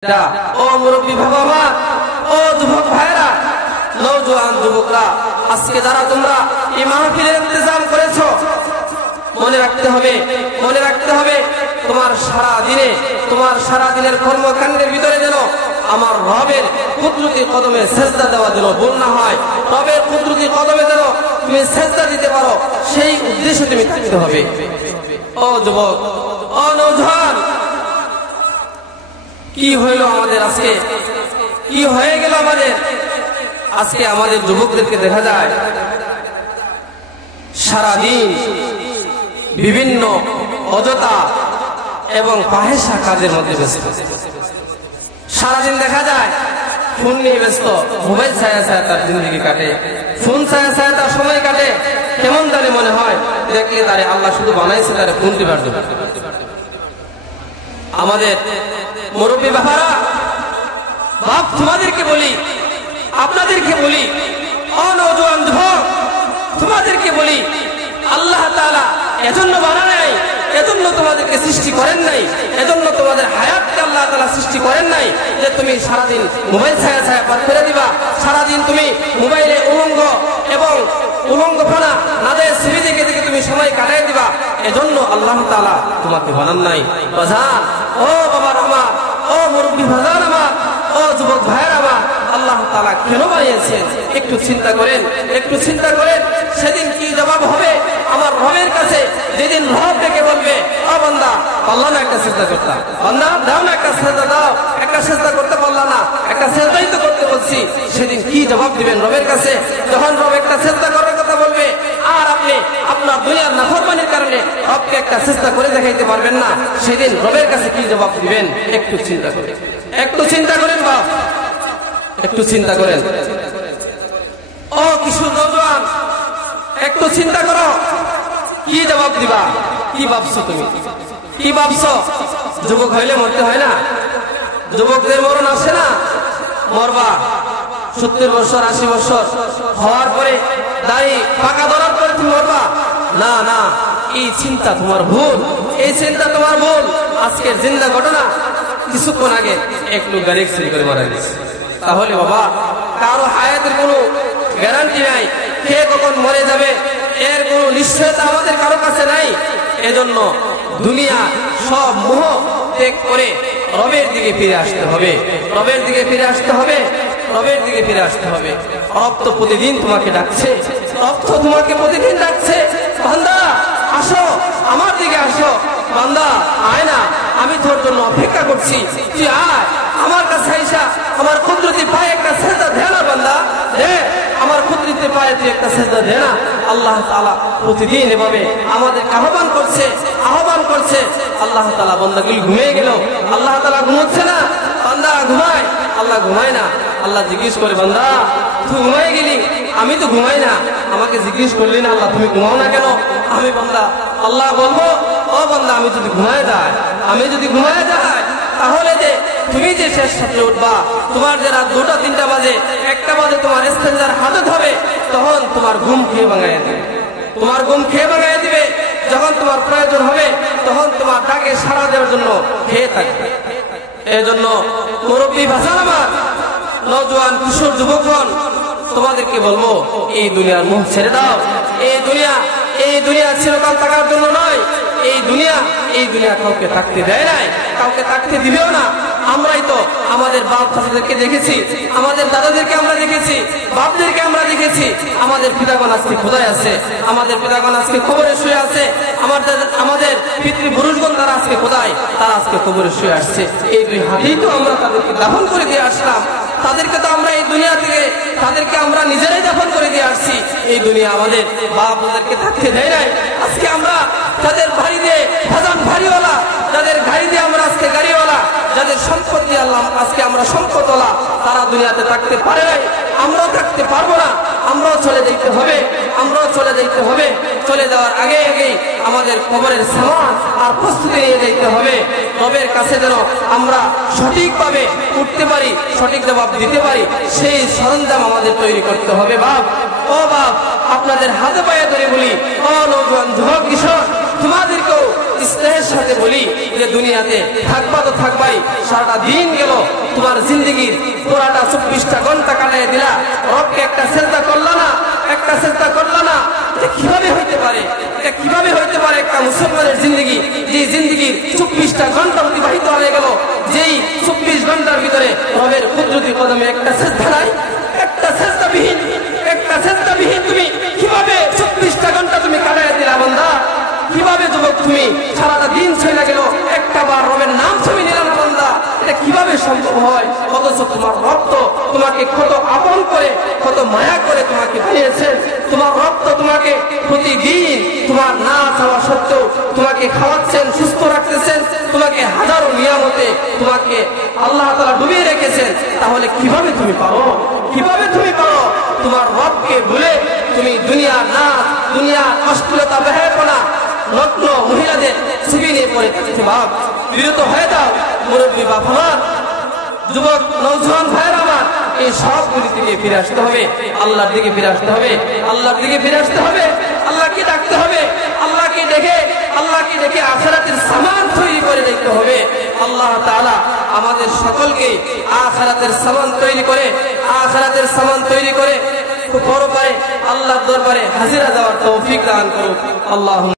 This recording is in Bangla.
ও মুরব্বী বাবা মা, ও যুবক ভাইরা, নওজোয়ান যুবকরা, আজকে যারা তোমরা এই মাহফিলের ইন্তজাম করেছো, মনে রাখতে হবে তোমার সারা দিনের কর্মকাণ্ডের ভিতরে যেন আমার রবের কুদরতি কদমে সেজদা দেওয়া যেন ভুল না হয়। রবের কুদরতি কদমে যেন তুমি সেজদা দিতে পারো, সেই উদ্দেশ্যে তুমি থাকতে হবে। ও যুবক, ও নওজোয়ান, কি হইল আমাদের আজকে? কি হয়ে গেল আমাদের আজকে? আমাদের যুবকদেরকে দেখা যায় সারাদিন বিভিন্ন অযথা এবং ফাহেসা কাজের মধ্যে ব্যস্ত। সারাদিন দেখা যায় ফোন নিয়ে ব্যস্ত, মোবাইল ছায়া ছায়া তার জিন্দগি কাটে, ফোন ছায়া ছায়া তার সময় কাটে। কেমন জানি মনে হয় দেখলে তারে আল্লাহ শুধু বানাইছে তারে ফোন দিবার জন্য। আমাদের মুরব্বী বাবারা, বাপ তোমাদেরকে বলি, আপনাদেরকে বলি, ও নওজোয়ান যুবক, তোমাদেরকে বলি, আল্লাহ তাআলা এজন্য বানান নাই, এজন্য তোমাদেরকে সৃষ্টি করেন নাই, এজন্য তোমাদের হায়াতকে আল্লাহ তাআলা সৃষ্টি করেন নাই যে তুমি সারাদিন মোবাইল ছায়া ছায়া পার করে দিবা, সারাদিন তুমি মোবাইলে উলঙ্গপনা নাদের সিঁড়ি দেখে দেখে তুমি সময় কাটাই দিবা। এজন্য আল্লাহ তাআলা তোমাকে বানান নাই। বাজান, ও বাবার আমার, ও মুরব্বী বাজান আমার, ও যুবক ভাইয়ের আমার, আল্লাহ তাআলা কেন বানিয়েছেন একটু চিন্তা করেন। সেদিন কি জবাব হবে আমার রবের কাছে? যেদিন রব ডেকে বলবে, ও বান্দা, পারলা না একটা সিজদা করতে, বান্দা দাও না একটা সিজদা দাও, একটা সিজদা করতে পারলা না, একটা সিজদাই তো করতে বলছি। সেদিন কি জবাব দিবেন রবের কাছে? যখন রব একটা সিজদা করার কথা বলবে আর আপনি আপনার দুনিয়ার নাফরমানির কারণে রবকে একটা সিজদা করে দেখাইতে পারবেন না, সেদিন রবের কাছে কি জবাব দিবেন? একটু চিন্তা করেন বাপ, একটু চিন্তা করেন। ও কিশোর নওজোয়ান, একটু চিন্তা করো, কি জবাব দিবা? কি ভাবছো তুমি? কি ভাবছো? যুবক হইলে মরতে হয় না? যুবকদের মরণ আসে না? মরবা 70 বছর 80 বছর হওয়ার পরে, দাড়ি পাকা ধরার পরে তুমি মরবা না? না, এই চিন্তা তোমার ভুল, এই চিন্তা তোমার ভুল। আজকের জিন্দা ঘটনা, কিছুক্ষণ আগে এক লোক গাড়ি অ্যাক্সিডেন্ট করে মারা গেছে। তাহলে বাবা, কারো হায়াতের কোনো গ্যারান্টি নাই, কে কখন মরে যাবে এর কোনো নিশ্চয়তা আমাদের কারো কাছে নাই। এজন্য দুনিয়া সব মোহ ত্যাগ করে রবের দিকে ফিরে আসতে হবে। রব তো প্রতিদিন তোমাকে ডাকছে, বান্দা আসো, আমার দিকে আসো, বান্দা আয় না, আমি তোর জন্য অপেক্ষা করছি, তুই আয় আমার কাছে আইসা আমার কুদরতি পায়ে একটা সেজদা দে না বান্দা, দে আমার কুদরতি পায়ে তুই একটা সেজদা দে না। আল্লাহ তাআলা প্রতিদিন এভাবে আমাদের আহ্বান করছে। আল্লাহ তাআলা বান্দাগুলি ঘুমিয়ে গেল, আল্লাহ তাআলা ঘুমোচ্ছে না, বান্দা ঘুমায়, আল্লাহ ঘুমায় না। আল্লাহ জিজ্ঞেস করে, বান্দা তুই ঘুমায় গেলি? আমি তো ঘুমাই না, আমাকে জিজ্ঞেস করলি না আল্লাহ তুমি ঘুমাও না কেন? আমি বান্দা, আল্লাহ বলবো, ও বান্দা আমি যদি ঘুমায় যায় তাহলে যে তুমি যে শেষ সাথে উঠবা, তোমার যে রাত 2টা 3টা বাজে 1টা বাজে তোমার ইস্তেঞ্জার হাজত হবে, তখন তোমার ঘুম খেয়ে ভাঙাইয়া দিবে। যখন তোমার প্রয়োজন হবে তখন তোমার ডাকে সাড়া দেওয়ার জন্য খেয়ে থাকবে। এই জন্য মুরব্বী বাজান আমার, নওজোয়ান কিশোর যুবকগণ, তোমাদেরকে বলবো, এই দুনিয়ার মুখ ছেড়ে দাও। এই দুনিয়া চিরকাল থাকার জন্য নয়। এই দুনিয়া কাউকে থাকতে দেয় নাই, কাউকে থাকতে দিবেও না। আমরাই তো আমাদের বাপ চাচাদেরকে দেখেছি, আমাদের দাদাদেরকে আমরা দেখেছি, বাপদেরকে আমরা দেখেছি, আমাদের পিতাগণ আজকে খোদায় আছে, আমাদের পিতাগণ আজকে কবরে শুয়ে আছে, আমাদের পিতৃপুরুষগণ তারা আজকে খোদায়, তারা আজকে কবরে শুয়ে আসছে। এই 2 হাতেই তো আমরা তাদেরকে দাফন করে দিয়ে আসলাম। তাদেরকে তো আমরা এই দুনিয়া থেকে তাদেরকে আমরা নিজেরাই দাফন করে দিয়ে আসছি। এই দুনিয়া আমাদের বাপ দাদাদেরকে থাকতে দেয় নাই। আজকে আমরা যাদের বাড়ি দিয়ে ভাজান ভারীওয়ালা, যাদের গাড়ি দিয়ে আমরা আজকে গাড়িওয়ালা, যাদের সম্পদ দিয়ে আল্লাহ আজকে আমরা সম্পদওয়ালা, তারা দুনিয়াতে থাকতে পারে নাই, আমরাও থাকতে পারবো না। আমরাও চলে যেতে হবে। চলে যাওয়ার আগে আমাদের কবরের সামান আর প্রস্তুতি নিয়ে যেতে হবে। রবের কাছে যেন আমরা সঠিকভাবে উঠতে পারি, সঠিক জবাব দিতে পারি, সেই সরঞ্জাম আমাদের তৈরি করতে হবে। বাপ, ও বাপ, আপনাদের হাতে পায়ে ধরে বলি, ও নওজোয়ান যুবক কিশোর, তোমাদেরকেও স্নেহের সাথে বলি যে দুনিয়াতে থাকবা তো থাকবাই, সারাটা দিন গেল, তোমার জিন্দগির পুরাটা 24টা ঘন্টা কাটাই দিলা, রবকে একটা সেজদা করলা না, একটা সেজদা করলা না। এটা কিভাবে হইতে পারে? এটা কিভাবে হইতে পারে একটা মুসলমানের জিন্দগি, যে জিন্দগির 24টা ঘন্টা অতিবাহিত হয়ে গেল, যেই 24 ঘন্টার ভিতরে রবের কুদরতি কদমে একটা সেজদা নাই, একটা সেজদাবিহীন তুমি কিভাবে 24টা ঘন্টা তুমি কাটাইয়া দিলা বান্দা? কিভাবে যুবক তুমি সারাটা দিন চলে গেল, একটা বার রবের নাম তুমি নিলাম না বান্দা? এটা কিভাবে সম্ভব হয়? অথচ তোমার রব তো তোমাকে কত আপন করে, কত মায়া করে তোমাকে বানিয়েছেন। তোমার রব তো তোমাকে প্রতিদিন তোমার না চাওয়া সত্ত্বেও তোমাকে খাওয়াচ্ছেন, সুস্থ রাখতেছেন, তোমাকে হাজারো নিয়ামতে তোমাকে আল্লাহ তাআলা ডুবিয়ে রেখেছেন। তাহলে কিভাবে তুমি পারো? কিভাবে তুমি পারো তোমার রবকে ভুলে তুমি দুনিয়ার নাচ, দুনিয়ার অশ্লীলতা, বেহায়াপনা, নগ্ন মহিলাদের ছবি নিয়ে পড়ে থাকতে? বাপ, বিরত হয়ে যাও। মুরব্বী বাপ আমার, যুবক নওজোয়ান ভাইয়ের আমার, এই সবগুলি থেকে ফিরে আসতে হবে, আল্লাহর দিকে ফিরে আসতে হবে, আল্লাহর দিকে ফিরে আসতে হবে, আল্লাহকে ডাকতে হবে, আল্লাহকে ডেকে আখিরাতের সামান তৈরি করে দেখতে হবে। আল্লাহ তাআলা আমাদের সকলকে আখিরাতের সামান তৈরি করে খুব বড় করে আল্লাহর দরবারে হাজিরা দেওয়ার তৌফিক দান করুক। আল্লাহ।